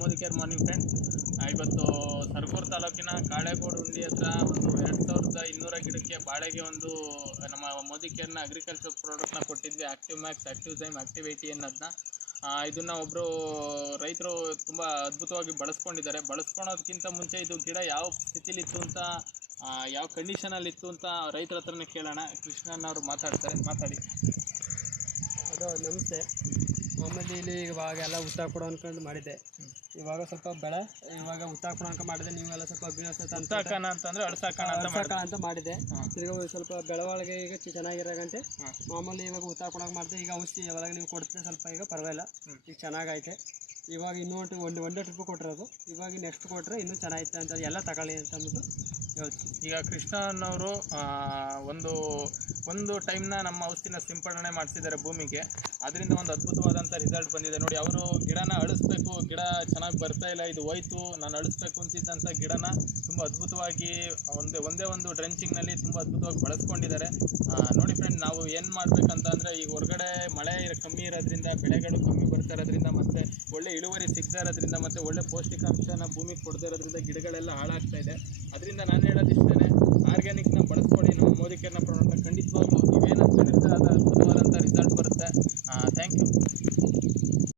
Modi care morning friend. ಇವತ್ತು ಸರಗೂರು ತಾಲೂಕಿನ ಕಾಳೆಗೋಡು ಹುಂಡಿ ಹತ್ರ ಒಂದು 2200 ಗಿಡಕ್ಕೆ ಬಾಳೆಗೆ ಒಂದು ನಮ್ಮ ಮೋದಿ ಕೇರ್ನ ಅಗ್ರಿಕಲ್ಚರ್ ಪ್ರಾಡಕ್ಟ್ನ ಕೊಟ್ಟಿದ್ವಿ. ಆಕ್ಟಿವ್ ಮ್ಯಾಕ್ಸ್, ಆಕ್ಟಿವ್ ಝೈಮ್, ಆಕ್ಟಿವ್ 80 ಅನ್ನೋದನ್ನ. ಇದನ್ನು ಒಬ್ಬರು ರೈತರು ತುಂಬ ಅದ್ಭುತವಾಗಿ ಬಳಸ್ಕೊಂಡಿದ್ದಾರೆ. ಬಳಸ್ಕೊಳೋದಕ್ಕಿಂತ ಮುಂಚೆ ಇದು ಗಿಡ ಯಾವ ಸ್ಥಿತಿಲಿತ್ತು ಅಂತ, ಯಾವ ಕಂಡೀಷನಲ್ಲಿತ್ತು ಅಂತ ರೈತರ ಹತ್ರನೇ ಕೇಳೋಣ. ಕೃಷ್ಣನ್ ಅವರು ಮಾತಾಡಿ. ಅದು ನಮಸ್ತೆ. ಮಾಮೂಲಿ ಇಲ್ಲಿ ಇವಾಗೆಲ್ಲ ಉತ್ತರ ಕೊಡೋ ಅನ್ಕೊಂಡು ಮಾಡಿದ್ದೆ. ಇವಾಗ ಸ್ವಲ್ಪ ಬೆಳೆ ಇವಾಗ ಉತ್ತರ ಕೊಡೋ ಅನ್ಕೊಂಡು ಮಾಡಿದೆ. ನೀವೆಲ್ಲ ಸ್ವಲ್ಪ ಅಳಸಾಕಣ ಅಂತಂದ್ರೆ ಅಳಸಾಕಣ ಅಂತ ಮಾಡಿದೆ. ತಿರ್ಗ ಸ್ವಲ್ಪ ಬೆಳವಣಿಗೆ ಈಗ ಚೆನ್ನಾಗಿರೋ ಗಂಟೆ ಮಾಮೂಲಿ ಇವಾಗ ಉತ್ತರ ಕೊಡೋಕೆ ಮಾಡಿದೆ. ಈಗ ಔಷಧಿ ಯಾವಾಗ ನೀವು ಕೊಡ್ತೀವಿ ಸ್ವಲ್ಪ ಈಗ ಪರವಾಗಿಲ್ಲ, ಈಗ ಚೆನ್ನಾಗೈತೆ. ಇವಾಗ ಇನ್ನೂ ಒಂದೇ ಟ್ರಿಪ್ ಕೊಟ್ಟಿರೋದು. ಇವಾಗ ನೆಕ್ಸ್ಟ್ ಕೊಟ್ಟರೆ ಇನ್ನೂ ಚೆನ್ನಾಗೈತೆ ಅಂತ ಎಲ್ಲ ತಗೊಳ್ಳಿ ಅಂತ ಅಂದ್ಬಿಟ್ಟು ಹೇಳ್ತೀನಿ. ಈಗ ಕೃಷ್ಣನವರು ಒಂದು ಟೈಮ್ನ ನಮ್ಮ ಔಷಧಿನ ಸಿಂಪಡಣೆ ಮಾಡಿಸಿದ್ದಾರೆ ಭೂಮಿಗೆ. ಅದರಿಂದ ಒಂದು ಅದ್ಭುತವಾದಂಥ ರಿಸಲ್ಟ್ ಬಂದಿದೆ ನೋಡಿ. ಅವರು ಗಿಡನ ಅಳಿಸ್ಬೇಕು, ಗಿಡ ಚೆನ್ನಾಗಿ ಬರ್ತಾ ಇಲ್ಲ, ಇದು ಹೋಯ್ತು, ನಾನು ಅಳಿಸ್ಬೇಕು ಅಂತಿದ್ದಂಥ ಗಿಡನ ತುಂಬ ಅದ್ಭುತವಾಗಿ ಒಂದೇ ಒಂದು ಡ್ರೆಂಚಿಂಗ್ನಲ್ಲಿ ತುಂಬ ಅದ್ಭುತವಾಗಿ ಬಳಸ್ಕೊಂಡಿದ್ದಾರೆ ನೋಡಿ ಫ್ರೆಂಡ್. ನಾವು ಏನು ಮಾಡಬೇಕಂತ ಅಂದರೆ, ಈಗ ಹೊರಗಡೆ ಮಳೆ ಕಮ್ಮಿ ಇರೋದ್ರಿಂದ, ಬೆಳೆಗಳು ಕಮ್ಮಿ ಬರ್ತಾ ಇರೋದ್ರಿಂದ, ಮತ್ತು ಒಳ್ಳೆ ಇಳುವರಿ ಸಿಗ್ತಾ ಇರೋದ್ರಿಂದ, ಮತ್ತು ಒಳ್ಳೆ ಪೌಷ್ಟಿಕಾಂಶನ ಭೂಮಿಗೆ ಕೊಡದೇ ಇರೋದ್ರಿಂದ ಗಿಡಗಳೆಲ್ಲ ಹಾಳಾಗ್ತಾ ಇದೆ. ಅದರಿಂದ ನಾನು ಹೇಳೋದಿಷ್ಟೇ, ಆರ್ಗ್ಯಾನಿಕ್ನ ಬಳಸ್ಕೊಳ್ಳಿ. ನಮ್ಮ ಮೋದಿ ಕೇರ್ನ